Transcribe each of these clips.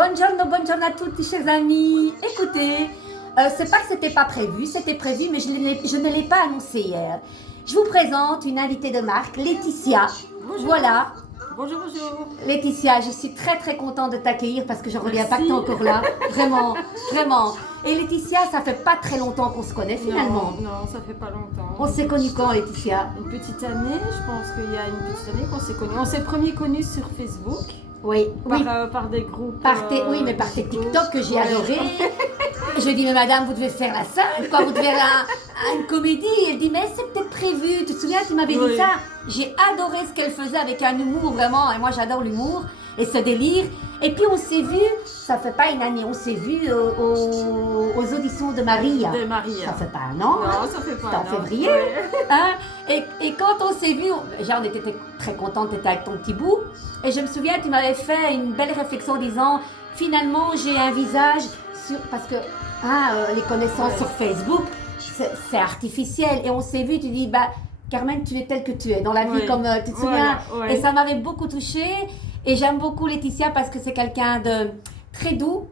Buongiorno à toutes, chers amis. Écoutez, c'est pas que c'était pas prévu, c'était prévu, mais je ne l'ai pas annoncé hier. Je vous présente une invitée de marque, Laetitia. Bonjour. Voilà. Bonjour. Laetitia, je suis très contente de t'accueillir parce que je ne reviens pas que tu es encore là. Vraiment. Et Laetitia, ça fait pas très longtemps qu'on se connaît finalement. Non, ça fait pas longtemps. On s'est connus quand, Laetitia? Une petite année, je pense qu'il y a une petite année qu'on s'est connus. On s'est premiers connus sur Facebook. Oui. Par des groupes. Oui, mais par tes TikTok que j'ai adoré. Je lui ai dit, mais madame, vous devez faire la scène, quoi, vous devez faire une comédie. Elle dit, mais c'est peut-être prévu. Tu te souviens, tu m'avais dit ça? J'ai adoré ce qu'elle faisait avec un humour, vraiment. Et moi, j'adore l'humour et ce délire. Et puis, on s'est vu, ça fait pas une année, on s'est vu aux auditions de Maria. Ça fait pas un an. Non, ça fait pas un an. C'était en février. Ouais. Hein? Et quand on s'est vu, on était très contente, tu étais avec ton petit bout. Et je me souviens, tu m'avais fait une belle réflexion en disant, finalement, j'ai un visage parce que les connaissances sur Facebook, c'est artificiel. Et on s'est vu, tu dis, Carmen, tu es telle que tu es dans la vie, comme tu te souviens. Et ça m'avait beaucoup touchée. Et j'aime beaucoup Laetitia parce que c'est quelqu'un de très doux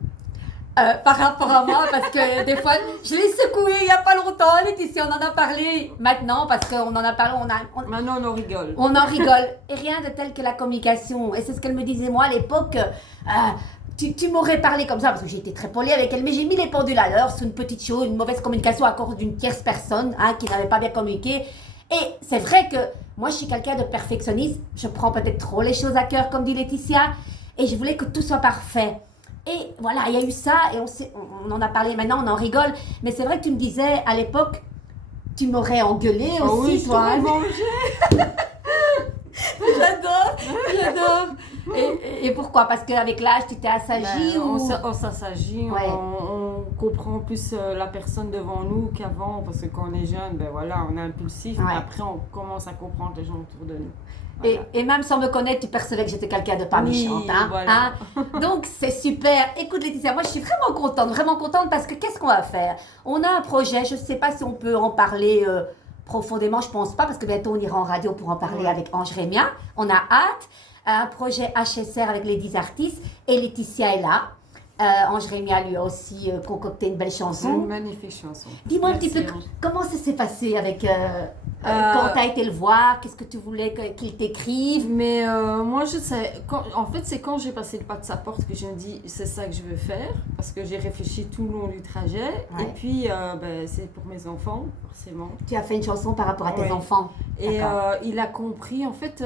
par rapport à moi. Parce que des fois, je l'ai secouée il n'y a pas longtemps. Laetitia, on en a parlé maintenant parce qu'on en a parlé. Maintenant, on en rigole. On en rigole. Et rien de tel que la communication. Et c'est ce qu'elle me disait moi à l'époque. Tu m'aurais parlé comme ça parce que j'étais très polie avec elle, mais j'ai mis les pendules à l'heure sur une petite chose, une mauvaise communication à cause d'une tierce personne qui n'avait pas bien communiqué. Et c'est vrai que moi, je suis quelqu'un de perfectionniste. Je prends peut-être trop les choses à cœur, comme dit Laetitia, et je voulais que tout soit parfait. Et voilà, il y a eu ça, et on en a parlé maintenant, on en rigole. Mais c'est vrai que tu me disais, à l'époque, tu m'aurais engueulé aussi, oui, toi. Je mangé. J'adore. Et pourquoi? Parce qu'avec l'âge, tu t'es assagi ou... On s'assagit, on comprend plus la personne devant nous qu'avant. Parce que quand on est jeune, on est impulsif. Mais après, on commence à comprendre les gens autour de nous. Voilà. Et même sans me connaître, tu percevais que j'étais quelqu'un de pas méchante. Voilà. Donc, c'est super. Écoute, Laetitia, moi, je suis vraiment contente parce que qu'est-ce qu'on va faire? On a un projet, je ne sais pas si on peut en parler profondément, je ne pense pas, parce que bientôt, on ira en radio pour en parler avec Ange Rémia. On a hâte. Un projet HSR avec les 10 artistes et Laetitia est là. Ange Rémia lui a aussi concocté une belle chanson. Une magnifique chanson. Dis-moi un petit peu comment ça s'est passé avec quand tu as été le voir, qu'est-ce que tu voulais qu'il t'écrive? Mais moi je sais, en fait c'est quand j'ai passé le pas de sa porte que je me dis c'est ça que je veux faire parce que j'ai réfléchi tout le long du trajet et puis c'est pour mes enfants forcément. Tu as fait une chanson par rapport à tes enfants. Et il a compris en fait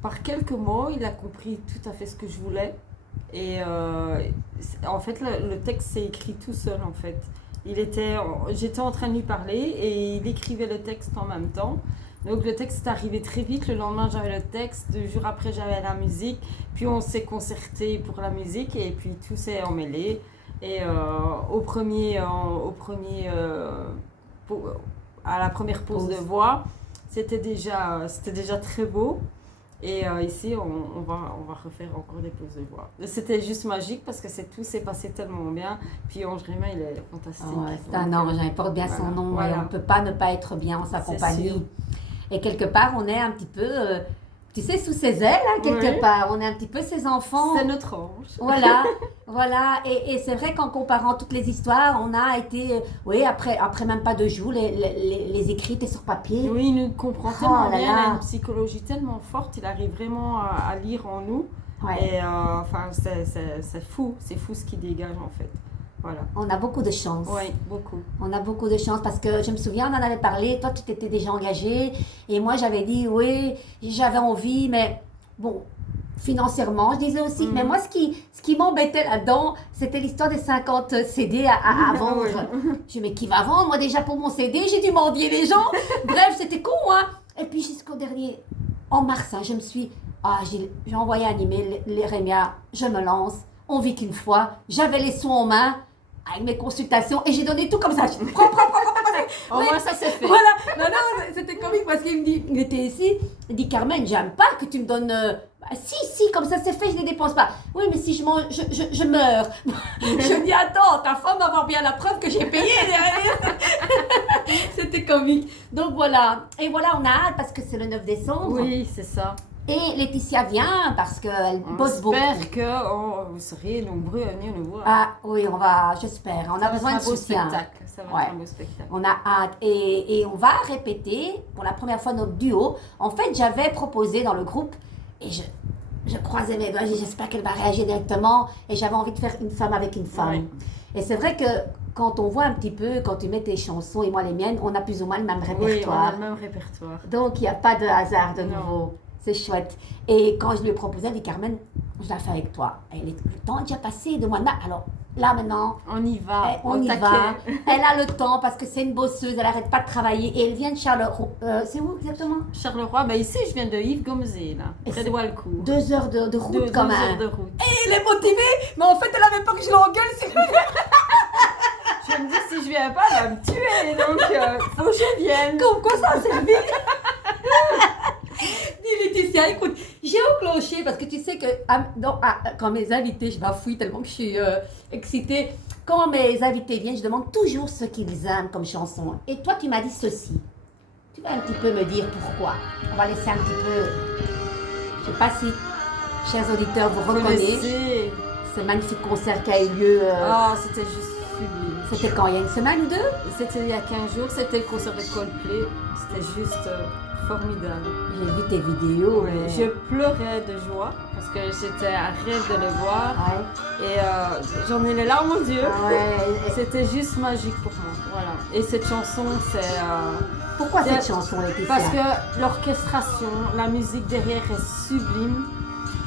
par quelques mots il a compris tout à fait ce que je voulais. Et en fait, le texte s'est écrit tout seul, en fait. J'étais en train de lui parler et il écrivait le texte en même temps. Donc le texte est arrivé très vite. Le lendemain, j'avais le texte. 2 jours après, j'avais la musique. Puis on s'est concerté pour la musique et puis tout s'est emmêlé. Et à la première pause de voix, c'était déjà très beau. Et ici, on va refaire encore des pauses de voix. C'était juste magique parce que tout s'est passé tellement bien. Puis Ange Rémia, il est fantastique. C'est un ange, il porte bien son nom. Et on ne peut pas ne pas être bien en sa compagnie. Et quelque part, on est un petit peu, tu sais, sous ses ailes, quelque part. On est un petit peu ses enfants. C'est notre ange. Voilà. Et c'est vrai qu'en comparant toutes les histoires, on a été, après même pas 2 jours, les écrits étaient sur papier. Oui, il nous comprend tellement bien, il a une psychologie tellement forte, il arrive vraiment à lire en nous. Et c'est fou ce qu'il dégage en fait. Voilà. On a beaucoup de chance. Oui, beaucoup. On a beaucoup de chance parce que je me souviens, on en avait parlé, toi tu t'étais déjà engagée et moi j'avais dit oui, j'avais envie, mais bon, financièrement, je disais aussi, mais moi ce qui m'embêtait là-dedans, c'était l'histoire des 50 CD à vendre. Je dis, mais qui va vendre? Moi déjà pour mon CD, j'ai dû mendier les gens. Bref, c'était con, hein. Et puis jusqu'au dernier, en mars, j'ai envoyé un email, les Rémia, je me lance, on vit qu'une fois, j'avais les sons en main, avec mes consultations, et j'ai donné tout comme ça. Prends. Au moins, ça c'est fait. Voilà. Non, c'était comique parce qu'il me dit, il était ici, il dit, Carmen, j'aime pas que tu me donnes... Si, comme ça c'est fait, je ne les dépense pas. Oui, mais si je mange, je meurs. Je dis, attends, ta femme va avoir bien la preuve que j'ai payé derrière. C'était comique. Donc voilà. Et voilà, on a hâte parce que c'est le 9 décembre. Oui, c'est ça. Et Laetitia vient parce qu'elle On bosse beaucoup. espère que vous serez nombreux à venir nous voir. Ah oui, j'espère. On a besoin de soutien. Ça va Ouais. être un beau spectacle. On a hâte et on va répéter pour la première fois notre duo. En fait, j'avais proposé dans le groupe et je croisais mes doigts, j'espère qu'elle va réagir directement et j'avais envie de faire une femme avec une femme. Ouais. Et c'est vrai que quand on voit un petit peu, quand tu mets tes chansons et moi les miennes, on a plus ou moins le même Oui, on répertoire. a le même répertoire. Donc il n'y a pas de hasard de Non. nouveau. C'est chouette. Et quand je lui ai proposé, elle dit Carmen, je la fais avec toi. Le temps est déjà passé de moi. Alors là maintenant, On y va. on y va. Elle a le temps parce que c'est une bosseuse, elle n'arrête pas de travailler et elle vient de Charleroi. C'est où exactement? Charleroi, ben ici je viens de Yves Gomzé, là, Et près c'est de Walcourt. 2 heures de route Deux quand heures même. de route. Et elle est motivée, mais en fait elle avait peur que je l'engueule. Je me dis, si je viens pas, elle va me tuer, donc faut que je vienne. Comme quoi ça a servi. Dis Laetitia, écoute, j'ai enclenché parce que tu sais que quand mes invités, je bafouille tellement que je suis excitée. Quand mes invités viennent, je demande toujours ce qu'ils aiment comme chanson. Et toi, tu m'as dit ceci. Tu vas un petit peu me dire pourquoi. On va laisser un petit peu. Je sais pas si, chers auditeurs, vous reconnaissez Connaissez. ce magnifique concert qui a eu lieu. Ah, c'était juste sublime. C'était quand? Il y a une semaine ou deux? C'était il y a 15 jours, c'était le concert de Coldplay. C'était juste formidable. J'ai vu tes vidéos. mais- Je pleurais de joie parce que c'était un rêve de le voir Ouais. et j'en ai les larmes aux yeux. Ah ouais. C'était juste magique pour moi. Voilà. Et cette chanson, c'est Pourquoi cette chanson, Laetitia? parce que l'orchestration, la musique derrière est sublime.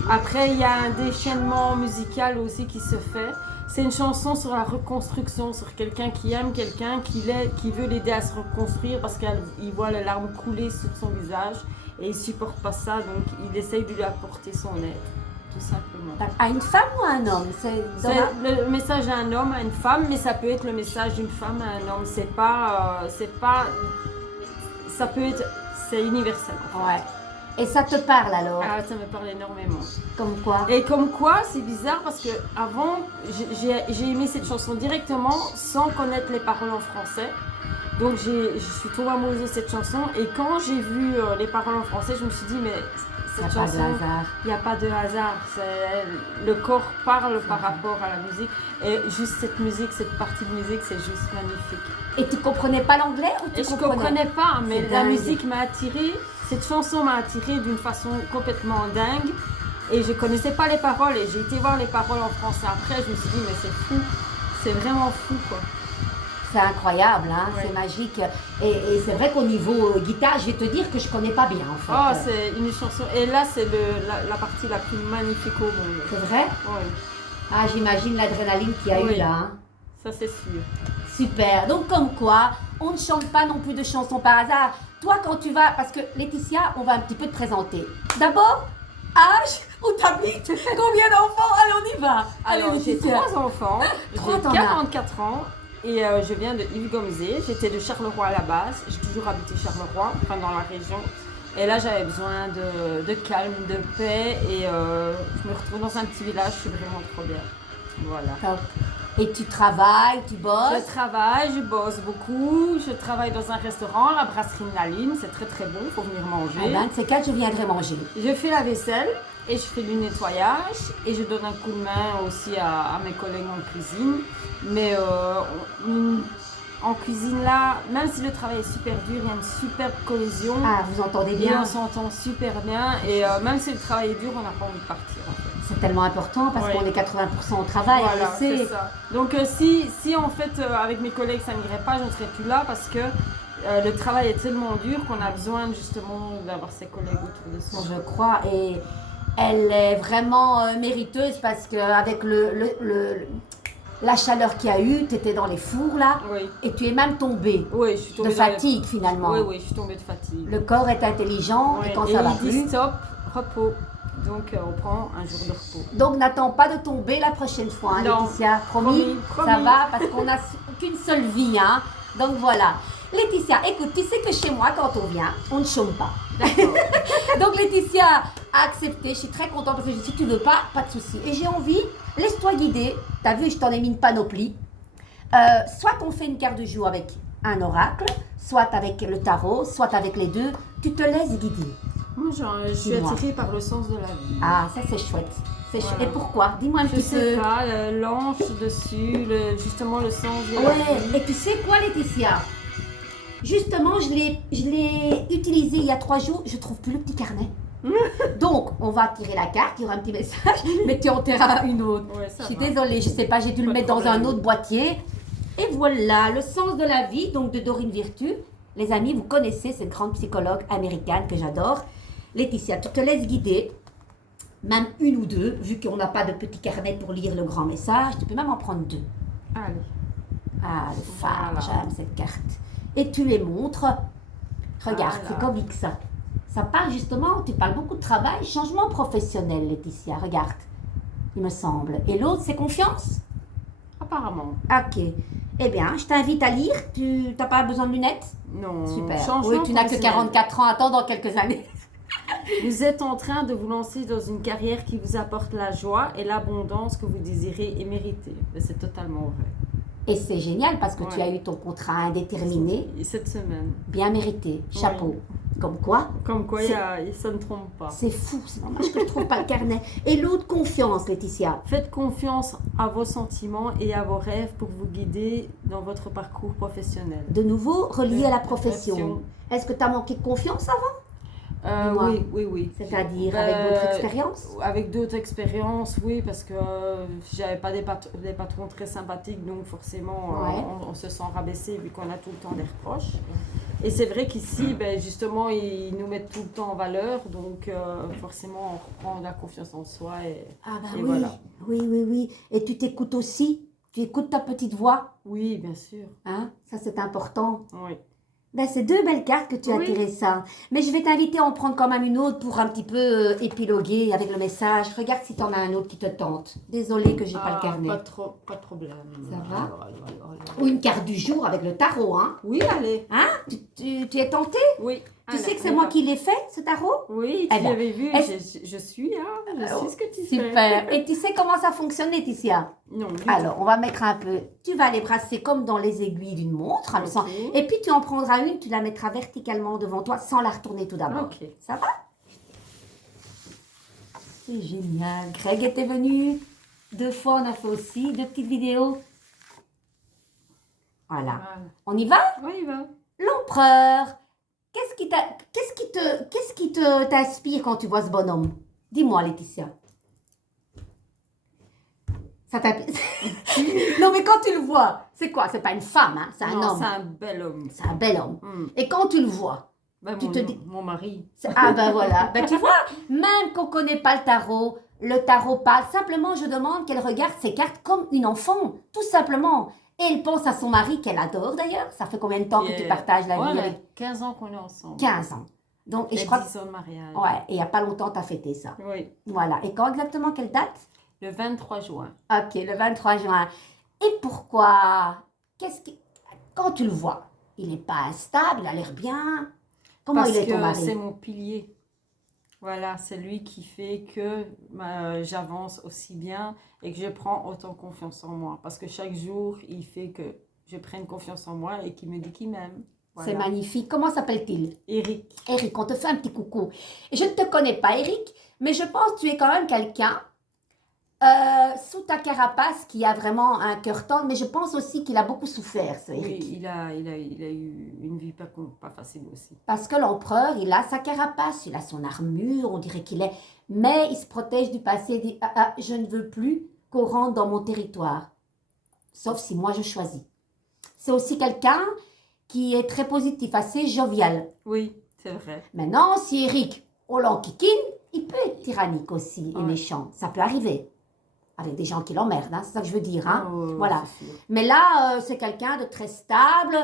Après, il y a un déchaînement musical aussi qui se fait. C'est une chanson sur la reconstruction, sur quelqu'un qui aime quelqu'un, qui veut l'aider à se reconstruire parce qu'il voit les larmes couler sur son visage et il supporte pas ça, donc il essaye de lui apporter son aide, tout simplement. À une femme ou à un homme? C'est C'est le message à un homme, à une femme, mais ça peut être le message d'une femme à un homme. C'est pas, ça peut être, c'est universel. Ouais. Et ça te parle alors? Ah, ça me parle énormément. Comme quoi? Et comme quoi, c'est bizarre parce que avant, j'ai aimé cette chanson directement sans connaître les paroles en français. Donc je suis tombée amoureuse de cette chanson et quand j'ai vu les paroles en français, je me suis dit mais Il n'y cette a pas de chanson, hasard. il n'y a pas de hasard. Le corps parle par rapport à la musique et juste cette musique, cette partie de musique, c'est juste magnifique. Et tu comprenais pas l'anglais ou tu Et je comprenais pas, mais C'est la dingue. musique m'a attirée. Cette chanson m'a attirée d'une façon complètement dingue. Et je connaissais pas les paroles et j'ai été voir les paroles en français après. Je me suis dit, mais c'est fou. C'est vraiment fou, quoi. C'est incroyable, hein? Ouais. C'est magique. Et c'est vrai qu'au niveau guitare, je vais te dire que je connais pas bien en fait. Oh, c'est une chanson. Et là, c'est la partie la plus magnifique au monde. C'est vrai? Oui, Ah, j'imagine l'adrénaline qu'il y a eu Oui. là. Hein? ça c'est sûr. Super. Donc comme quoi, on ne chante pas non plus de chansons par hasard. Toi, quand tu vas, parce que Laetitia, on va un petit peu te présenter. D'abord, âge, où t'habites, combien d'enfants? Allez, on y va. Allez, Alors, j'ai Laetitia. 3 enfants. Trois, J'ai t'en as. 44 ans. Et je viens de Yves Gomzé. J'étais de Charleroi à la base. J'ai toujours habité Charleroi, enfin dans la région. Et là, j'avais besoin de calme, de paix. Et je me retrouve dans un petit village. Je suis vraiment trop bien. Voilà. Top. Et tu travailles, tu Je bosses. travaille, je bosse beaucoup. Je travaille dans un restaurant, la brasserie Naline. C'est très très bon, il faut venir manger. Eh ben, c'est quand je viendrai manger. Je fais la vaisselle et je fais du nettoyage. Et je donne un coup de main aussi à mes collègues en cuisine. Mais en cuisine là, même si le travail est super dur, il y a une superbe cohésion. Ah, vous entendez Et bien? on s'entend super bien. Et même si le travail est dur, on n'a pas envie de partir en fait. C'est tellement important parce Ouais. qu'on est 80% au travail, on Voilà, le c'est sait. ça. Donc si en fait avec mes collègues ça n'irait pas, je ne serais plus là parce que le travail est tellement dur qu'on a besoin justement d'avoir ses collègues autour de soi. Je crois. Et elle est vraiment mériteuse parce qu'avec la chaleur qu'il y a eu, tu étais dans les fours là Oui, et tu es même tombée oui, je suis de tombée dans les- fatigue finalement. Oui, oui, je suis tombée de fatigue. Le corps est intelligent Ouais, et quand et ça va il dit plus. stop, repos. Donc on prend un jour de repos. Donc n'attends pas de tomber la prochaine fois, hein, Non. Laetitia. Promis, Promis, ça promis. va parce qu'on n'a qu'une seule vie. Hein. Donc voilà. Laetitia, écoute, tu sais que chez moi, quand on vient, on ne chôme pas. D'accord. Donc Laetitia a accepté, je suis très contente parce que si tu veux pas de souci. Et j'ai envie, laisse-toi guider. T'as vu, je t'en ai mis une panoplie. Soit on fait une carte du jour avec un oracle, soit avec le tarot, soit avec les deux. Tu te laisses guider. Moi, je suis Dis-moi. attirée par le sens de la vie. Ah, ça c'est chouette. Voilà. Et pourquoi? Dis-moi un Je petit sais peu. pas, l'ange dessus, justement le sens de la Ouais, vie. et tu sais quoi, Laetitia? Justement, je l'ai utilisé il y a 3 jours, je trouve plus le petit carnet. Donc, on va tirer la carte, il y aura un petit message, mais tu en tireras une autre. Ouais, Je ça suis va. désolée, je sais pas, j'ai dû le Pas de mettre dans un problème. autre boîtier. Et voilà, le sens de la vie, donc de Dorine Virtue. Les amis, vous connaissez cette grande psychologue américaine que j'adore. Laetitia, tu te laisses guider, même une ou deux, vu qu'on n'a pas de petit carnet pour lire le grand message, tu peux même en prendre 2. Allez. Ah, le phare, Voilà. j'aime cette carte. Et tu les montres. Regarde, Voilà. c'est comique ça. Ça parle justement, tu parles beaucoup de travail, changement professionnel, Laetitia. Regarde, il me semble. Et l'autre, c'est confiance? Apparemment. Ok. Eh bien, je t'invite à lire. Tu n'as pas besoin de lunettes? Non. Super. Changement Oui, tu n'as que professionnel. 44 ans. Attends dans quelques années. Vous êtes en train de vous lancer dans une carrière qui vous apporte la joie et l'abondance que vous désirez et méritez. Mais c'est totalement vrai. Et c'est génial parce que tu Ouais. as eu ton contrat indéterminé, Et cette semaine. bien mérité. Chapeau. Comme quoi, Comme quoi, C'est- ça ne trompe pas. c'est fou. C'est dommage que je ne trouve pas le carnet. Et l'autre, confiance, Laetitia. Faites confiance à vos sentiments et à vos rêves pour vous guider dans votre parcours professionnel. De nouveau, relié à la profession. Est-ce que tu as manqué de confiance avant? Dis-moi. Oui. C'est-à-dire Ben, avec d'autres expériences? Avec d'autres expériences, oui, parce que j'avais pas des patrons très sympathiques, donc forcément, Ouais. on se sent rabaissé vu qu'on a tout le temps des reproches. Et c'est vrai qu'ici, ben, justement, ils nous mettent tout le temps en valeur, donc forcément, on reprend de la confiance en soi. Ah bah Et oui. voilà. Oui. Et tu t'écoutes aussi? Tu écoutes ta petite voix? Oui, bien sûr. Hein? Ça, c'est important. Oui. Ben, c'est 2 belles cartes que tu as Oui. tirées ça. Mais je vais t'inviter à en prendre quand même une autre pour un petit peu épiloguer avec le message. Regarde si tu en as un autre qui te tente. Désolée que j'ai pas le carnet. Pas de problème. Ça va? Alors. Ou une carte du jour avec le tarot, hein? Oui, allez. Hein? Tu es tenté? Oui. Tu Allez, sais que c'est on moi va. qui l'ai fait, ce tarot? Oui, Eh tu ben, l'avais vu, est-ce- je suis, hein, je sais ce que tu fais. Super. Et tu sais comment ça fonctionne, Laetitia? Non, du tout. Alors, on va mettre un peu. Tu vas les brasser comme dans les aiguilles d'une montre. hein, Ok. sans- Et puis, tu en prendras une, tu la mettras verticalement devant toi sans la retourner tout d'abord. Ok. Ça va? C'est génial. Greg était venu 2 fois, on a fait aussi 2 petites vidéos. Voilà. Voilà. On y va? Oui, il va. L'empereur. Qu'est-ce qui t'inspire quand tu vois ce bonhomme? Dis-moi, Laetitia. Ça t'inspire? Non, mais quand tu le vois, c'est quoi? C'est pas une femme, hein? C'est un Non, homme. c'est un bel homme. C'est un bel homme. Hmm. Et quand tu le vois, Ben, Tu mon, te dis- mon mari. ah ben voilà, ben tu vois, même qu'on ne connaît pas le tarot parle. Simplement, je demande qu'elle regarde ses cartes comme une enfant, tout simplement. Et elle pense à son mari, qu'elle adore d'ailleurs. Ça fait combien de temps que tu partages la vie Ouais, avec 15 ans qu'on est ensemble. 15 ans. Donc, et Et je crois 10 ans de mariage. que... Ouais, et il n'y a pas longtemps, tu as fêté ça. Oui. Voilà. Et quand exactement, quelle date? Le 23 juin. Ok, le 23 juin. Et pourquoi? Quand tu le vois, il n'est pas instable, il a l'air bien. Comment Parce il est ton que mari? c'est mon pilier. Voilà, c'est lui qui fait que j'avance aussi bien et que je prends autant confiance en moi. Parce que chaque jour, il fait que je prenne confiance en moi et qu'il me dit qu'il m'aime. Voilà. C'est magnifique. Comment s'appelle-t-il? Eric. Eric, on te fait un petit coucou. Je ne te connais pas, Eric, mais je pense que tu es quand même quelqu'un sous ta carapace qui a vraiment un cœur tendre, mais je pense aussi qu'il a beaucoup souffert, ce Eric. Oui, il a eu une vie pas facile aussi. Parce que l'empereur, il a sa carapace, il a son armure, on dirait qu'il est... Mais il se protège du passé, il dit je ne veux plus qu'on rentre dans mon territoire, sauf si moi je choisis. C'est aussi quelqu'un qui est très positif, assez jovial. Oui, c'est vrai. Maintenant, si Eric, on l'enquiquine, il peut être tyrannique aussi et Ouais. méchant. Ça peut arriver. Avec des gens qui l'emmerdent, hein, c'est ça que je veux dire. Hein. Voilà. Voilà. Mais là, c'est quelqu'un de très stable.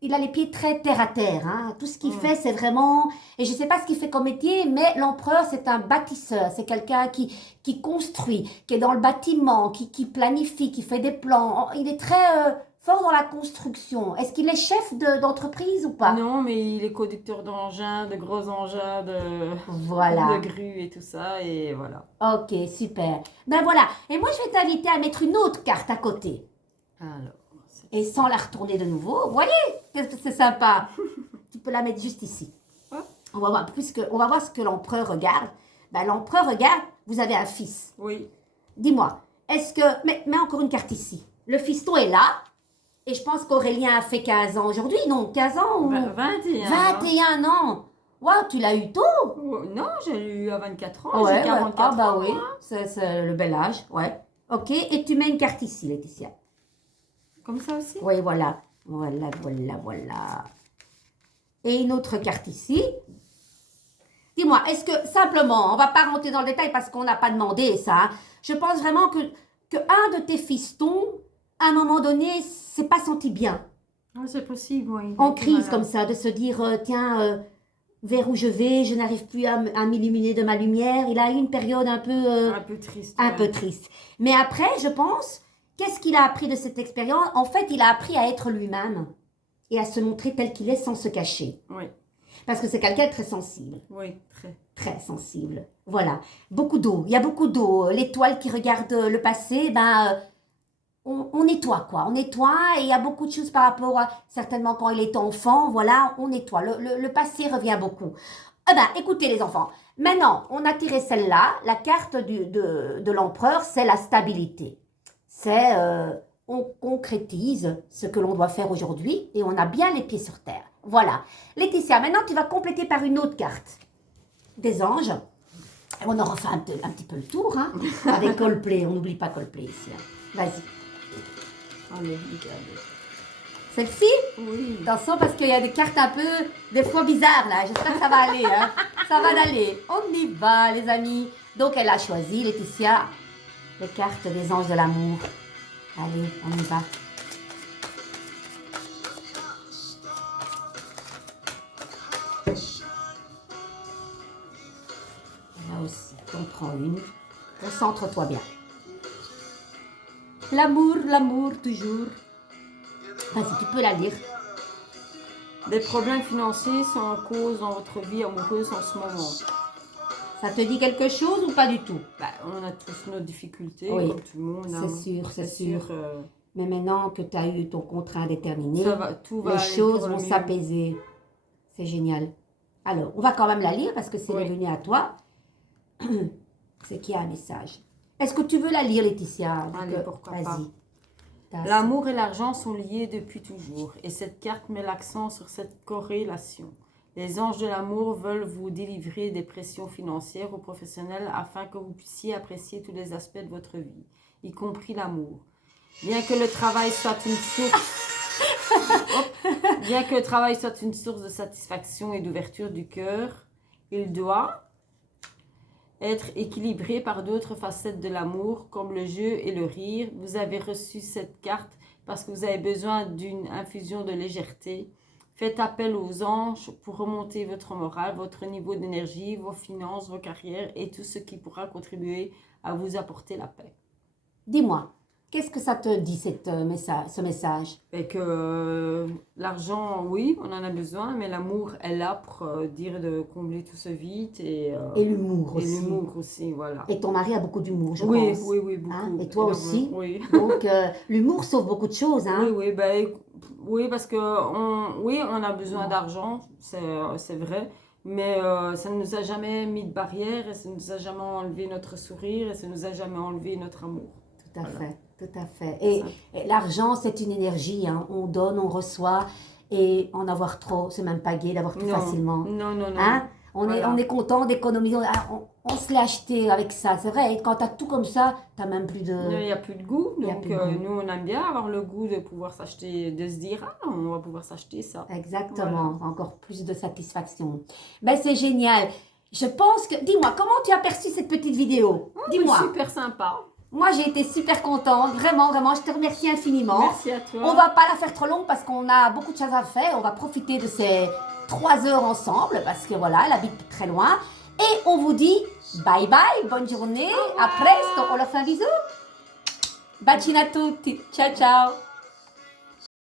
Il a les pieds très terre à terre. Hein. Tout ce qu'il fait, c'est vraiment... Et je ne sais pas ce qu'il fait comme métier, mais l'empereur, c'est un bâtisseur. C'est quelqu'un qui construit, qui est dans le bâtiment, qui planifie, qui fait des plans. Il est très fort dans la construction. Est-ce qu'il est chef d'entreprise ou pas? Non, mais il est conducteur d'engins, de gros engins, Voilà. de grues et tout ça. Et voilà. Ok, super. Ben voilà. Et moi, je vais t'inviter à mettre une autre carte à côté. Alors, Et sans la retourner de nouveau. Vous voyez? Qu'est-ce que c'est sympa. Tu peux la mettre juste ici. Ouais. On va voir, on va voir ce que l'empereur regarde. Ben, l'empereur regarde, vous avez un fils. Oui. Dis-moi, est-ce que... Mets encore une carte ici. Le fiston est là. Et je pense qu'Aurélien a fait 15 ans aujourd'hui. Non, 15 ans ou... 21. 21 ans. Waouh, tu l'as eu tôt. Oh, non, j'ai eu à 24 ans. Ouais, J'ai 44 ah bah ans. oui, c'est le bel âge. Ouais. Ok, et tu mets une carte ici, Laetitia. Comme ça aussi? Oui, voilà. Voilà. Et une autre carte ici. Dis-moi, est-ce que, simplement, on va pas rentrer dans le détail parce qu'on n'a pas demandé ça, hein. Je pense vraiment que un de tes fistons, à un moment donné, s'est pas senti bien. Oui, c'est possible, oui. En crise comme ça, de se dire, tiens, vers où je vais, je n'arrive plus à m'illuminer de ma lumière. Il a eu une période un peu... un peu triste. un peu triste. Mais après, je pense, qu'est-ce qu'il a appris de cette expérience? En fait, il a appris à être lui-même et à se montrer tel qu'il est sans se cacher. Oui. Parce que c'est quelqu'un de très sensible. Oui, très. Très sensible. Voilà. Beaucoup d'eau. Il y a beaucoup d'eau. L'étoile qui regarde le passé, ben, on nettoie, quoi. On nettoie et il y a beaucoup de choses par rapport à, certainement quand il est enfant, voilà, on nettoie. Le passé revient beaucoup. Eh ben, écoutez les enfants. Maintenant, on a tiré celle-là. La carte de l'empereur, c'est la stabilité. C'est, on concrétise ce que l'on doit faire aujourd'hui et on a bien les pieds sur terre. Voilà. Laetitia, maintenant tu vas compléter par une autre carte. Des anges. Et on en refait un petit peu le tour, hein, avec Coldplay. On n'oublie pas Coldplay ici. Hein. Vas-y. Allez, regardez. Celle-ci? Oui. Attention parce qu'il y a des cartes un peu, des fois bizarres là. J'espère que ça va aller. Hein. Ça va aller. On y va, les amis. Donc elle a choisi, Laetitia, les cartes des anges de l'amour. Allez, on y va. Là aussi, on prend une. Concentre-toi bien. L'amour, toujours. Vas-y, tu peux la lire. Des problèmes financiers sont en cause dans votre vie amoureuse en ce moment. Ça te dit quelque chose ou pas du tout? Bah, on a tous nos difficultés, Oui, comme tout le monde. Hein. c'est sûr. Mais maintenant que tu as eu ton contrat indéterminé, tout va les aller choses pour le vont mieux. s'apaiser. C'est génial. Alors, on va quand même la lire parce que c'est Oui. revenu à toi. C'est qu'il y a un message. Est-ce que tu veux la lire, Laetitia? Allez, pourquoi pas. Vas-y. L'amour et l'argent sont liés depuis toujours et cette carte met l'accent sur cette corrélation. Les anges de l'amour veulent vous délivrer des pressions financières ou professionnelles afin que vous puissiez apprécier tous les aspects de votre vie, y compris l'amour. Bien que le travail soit une source de satisfaction et d'ouverture du cœur, il doit être équilibré par d'autres facettes de l'amour, comme le jeu et le rire. Vous avez reçu cette carte parce que vous avez besoin d'une infusion de légèreté. Faites appel aux anges pour remonter votre morale, votre niveau d'énergie, vos finances, vos carrières et tout ce qui pourra contribuer à vous apporter la paix. Dis-moi, qu'est-ce que ça te dit, ce message? Et que l'argent, oui, on en a besoin, mais l'amour est là pour dire de combler tout ce vide. Et l'humour aussi. Et l'humour aussi, voilà. Et ton mari a beaucoup d'humour, je oui, pense. Oui, beaucoup. Hein? Et toi aussi. Oui. Donc, l'humour sauve beaucoup de choses. Hein? Oui, parce que on a besoin d'argent, c'est vrai. Mais ça ne nous a jamais mis de barrière et ça ne nous a jamais enlevé notre sourire et ça ne nous a jamais enlevé notre amour. Tout à fait. Tout à fait. Et l'argent, c'est une énergie. Hein. On donne, on reçoit. Et en avoir trop, c'est même pas gai d'avoir tout facilement. Non. Hein? On est content d'économiser. On se l'est acheté avec ça. C'est vrai. Et quand tu as tout comme ça, tu n'as même plus de... Il n'y a plus de goût. Donc, nous, on aime bien avoir le goût de pouvoir s'acheter, de se dire, on va pouvoir s'acheter ça. Exactement. Voilà. Encore plus de satisfaction. Ben, c'est génial. Je pense que... Dis-moi, comment tu as perçu cette petite vidéo? Dis-moi. Super sympa. Moi, j'ai été super contente, vraiment, je te remercie infiniment. Merci à toi. On va pas la faire trop longue parce qu'on a beaucoup de choses à faire. On va profiter de ces 3 heures ensemble parce que voilà, elle habite très loin. Et on vous dit bye bye, bonne journée, à presto. On leur fait un bisou. Bacino a tutti, ciao ciao.